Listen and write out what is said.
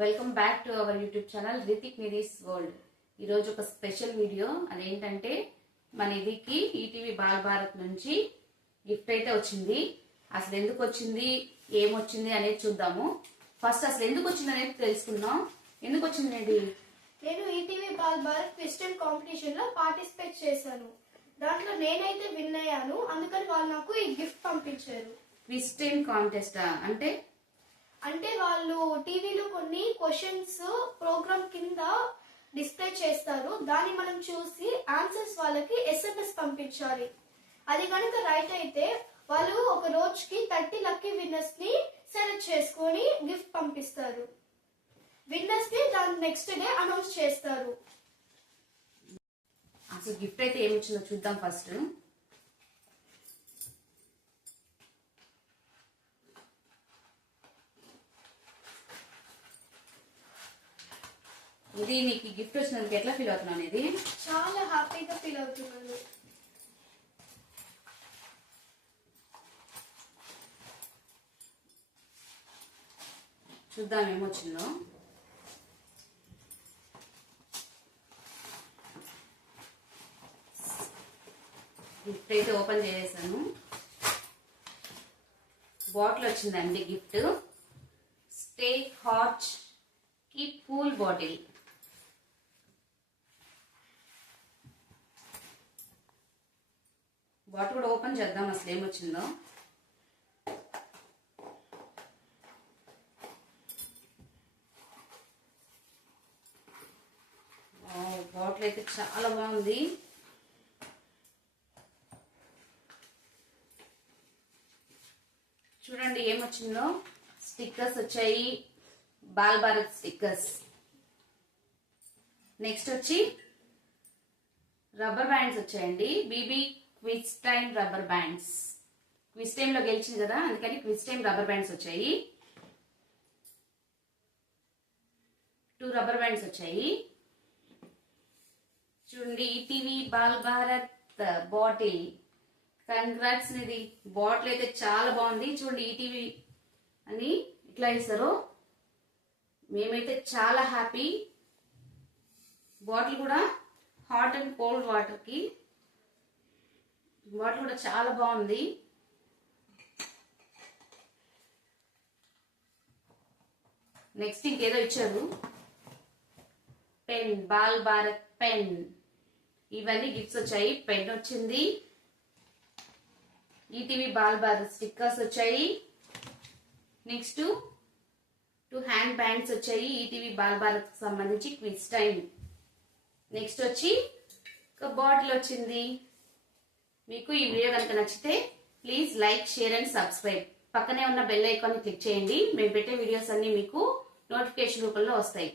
Welcome back to our YouTube channel Ritik నిరీస్ world ఈరోజు ఒక special video అదేంటంటే మన ఇదికి ఈటీవీ బాల్ భారత్ నుంచి గిఫ్ట్ అయితే వచ్చింది. అసలు ఎందుకు వచ్చింది? ఏమొచ్చింది అనేది చూద్దాము. ఫస్ట్ అసలు ఎందుకు వచ్చింది అనేది తెలుసుకుందాం. ఎందుకు వచ్చింది అనేది? నేను ఈటీవీ బాల్ భారత్ క్రిస్టియన్ కాంపిటీషన్లో పార్టిసిపేట్ చేశాను. దాంట్లో నేనైతే విన్ అయ్యాను. అందుకని వాళ్ళు నాకు ఈ గిఫ్ట్ పంపించారు. క్రిస్టియన్ కాంటెస్ట్ అంటే అంటే వాళ్ళు టీవీలో కొన్ని క్వశ్చన్స్ ప్రోగ్రామ్ కింద డిస్ప్లే చేస్తారు. దాన్ని మనం చూసి ఆన్సర్స్ వాళ్ళకి ఎస్ఎంఎస్ పంపించాలి. అది కనుక రైట్ అయితే వాళ్ళు ఒక రోజుకి థర్టీ లక్కీ విన్నర్స్ని సెలెక్ట్ చేసుకొని గిఫ్ట్ పంపిస్తారు. విన్నర్స్ని దాని నెక్స్ట్ డే అనౌన్స్ చేస్తారు. అసలు గిఫ్ట్ అయితే ఏమొచ్చిందో చూద్దాం ఫస్ట్ ఇది నీకు గిఫ్ట్ వచ్చినందుకు ఎట్లా ఫీల్ అవుతున్నావు ఇది చాలా హ్యాపీగా ఫీల్ అవుతున్నాను. చూద్దాం ఏమొచ్చిందో గిఫ్ట్ అయితే ఓపెన్ చేసేసాను. బాటిల్ వచ్చిందండి గిఫ్ట్ స్టే హాట్కి కూల్ బాటిల్ బాటిల్ కూడా ఓపెన్ చేద్దాం అసలు ఏమొచ్చిందో. బాటిల్ అయితే చాలా బాగుంది. చూడండి ఏమొచ్చిందో. స్టిక్కర్స్ వచ్చాయి. బాల్ భారత్ స్టిక్కర్స్. నెక్స్ట్ వచ్చి రబ్బర్ బ్యాండ్స్ వచ్చాయండి. BB quiz time rubber bands. Quiz టైంలో గెలిచింది కదా అందుకని క్విజ్ టైమ్ రబ్బర్ బ్యాండ్స్ వచ్చాయి. టూ రబ్బర్ బ్యాండ్స్ వచ్చాయి. చూడండి ETV Bal Bharat bottle. Congrats ఇది బాటిల్ అయితే చాలా బాగుంది. చూడండి ఈటీవీ అని ఇట్లా ఇస్తారు మేమైతే చాలా హ్యాపీ. బాటిల్ కూడా హాట్ అండ్ కోల్డ్ వాటర్కి బాటిల్ కూడా చాలా బాగుంది. నెక్స్ట్ ఇంకేదో ఇచ్చారు. పెన్ బాల్ భారత్ పెన్ ఇవన్నీ గిఫ్ట్స్ వచ్చాయి. పెన్ వచ్చింది. ఈటీవీ బాల్ భారత్ స్టిక్కర్స్ వచ్చాయి. నెక్స్ట్ టూ హ్యాండ్ బ్యాండ్స్ వచ్చాయి. ఈటీవీ బాల్ భారత్ సంబంధించి క్విజ్ టైం నెక్స్ట్ వచ్చి ఒక బాటిల్ వచ్చింది. మీకు ఈ వీడియో కనుక నచ్చితే please like share and subscribe పక్కనే ఉన్న బెల్ ఐకాన్ క్లిక్ చేయండి. మేము పెట్టే వీడియోస్ అన్ని మీకు నోటిఫికేషన్ రూపంలో వస్తాయి.